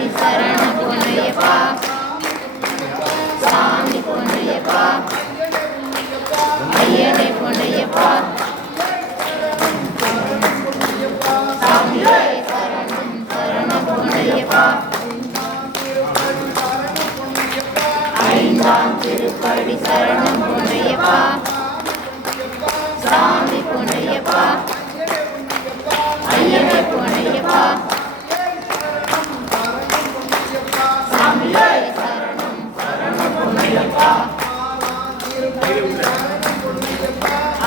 திருப்படி சரணம் பொன்னையப்பா சாமி பொன்னையப்பா ஐயனே பொன்னையப்பா சாமியே சரணம் சரணம் பொன்னையப்பா ஐந்தாம் திருப்படி சரணம் பொன்னையப்பா சாமி பொன்னையப்பா ஐயனே பொன்னையப்பா சாமியே சரணம் சரணம் பொன்னையப்பா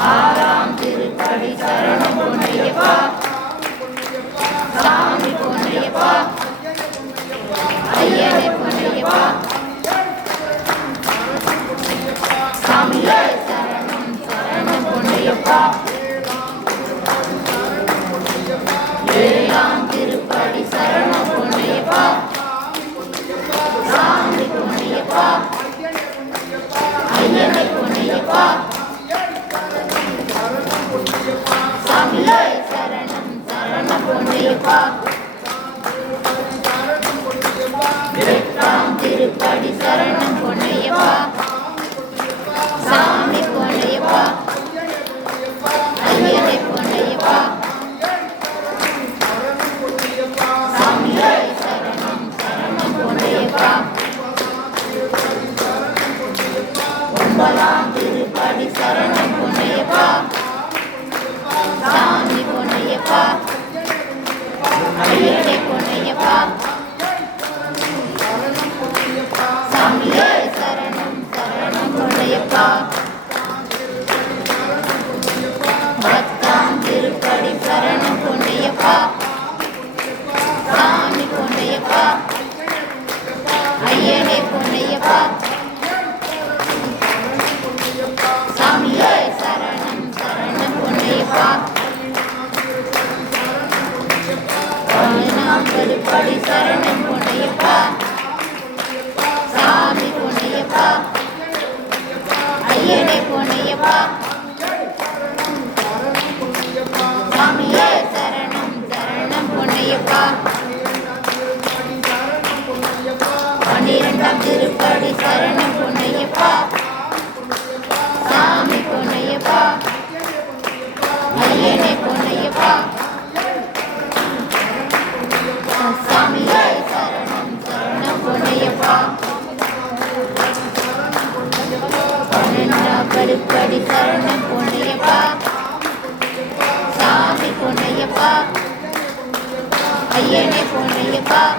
ஆறாம் திருப்படி சரணம் பொன்னையப்பா சாமி பொன்னையப்பா ஐயனே பொன்னையப்பா சாமியே சரணம் சரணம் பொன்னையப்பா ஏழாம் திருப்படி சரணம் பொன்னையப்பா சாமி பொன்னையப்பா ஐயனே பொன்னையப்பா சாமியே சரணம் சரணம் பொன்னையப்பா எட்டாம் திருப்படி சரணம் பொன்னையப்பா சாமி பொன்னையப்பா ஐயனே பொன்னையப்பா சாமியே சரணம் சரணம் பொன்னையப்பா ஒன்பதாம் திருப்படி சரணம் பொன்னையப்பா சாமி பொன்னையப்பா ஐயனே பொன்னையப்பா சாமியே சரணம் சரணம் பொன்னையப்பா பத்தாம் திருப்படி சரணம் பொன்னையப்பா சாமி பொன்னையப்பா ஐயனே பொன்னையப்பா சாமியே சரணம் சரணம் பொன்னையப்பா பதினாம் திருப்படி சரணம் பொன்னையப்பா சாமி பொன்னையப்பா ஐயனே பொன்னையப்பா சாமியே சரணம் சரணம் பொன்னையப்பா பன்னிரெண்டாம் திருப்படி சரணம் பொன்னையப்பா சாமி பொன்னையப்பா ஐயனே பொன்னையப்பா சாமியே சரணம் சரணம் பொன்னையப்பா பன்னெண்டாம் திருப்படி சரணம் பொன்னையப்பா சாமி பொன்னையப்பா ஐயனே பொன்னையப்பா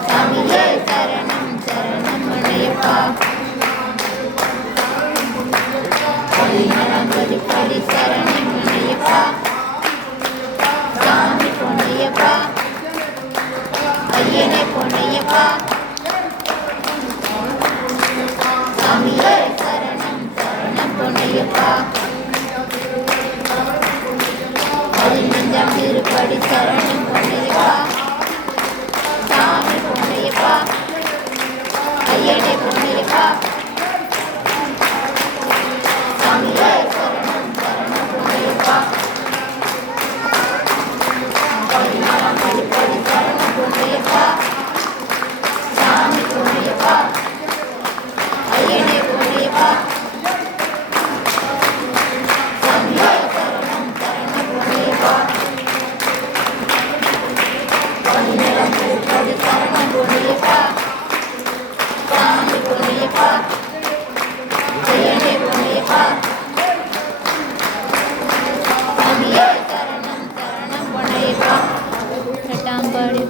சாமியே சரணம் சரணம் பொன்னையப்பா பதினாறாம் திருப்படி சரணம் பொன்னையப்பா சாமி பொன்னையப்பா ஐயனே பொன்னையப்பா சாமியே சரணம் சரணம் பொன்னையப்பா பதினைந்தாம் திருப்படி சரணம் பொன்னையப்பா சாமி பொன்னையப்பா ஐயனே பொன்னையப்பா சாமியே சரணம் சரணம் பொன்னையப்பா பதினாறாம் திருப்படி சரணம் பொன்னையப்பா சாமி பொன்னையப்பா ஐயனே பொன்னையப்பா சாமியே சரணம் சரணம் பொன்னையப்பா பதினேழாம் திருப்படி சரணம் பொன்னையப்பா சாமி பொன்னையப்பா ஐயனே பொன்னையப்பா சாமியே சரணம் சரணம் பொன்னையப்பா எட்டாம் படி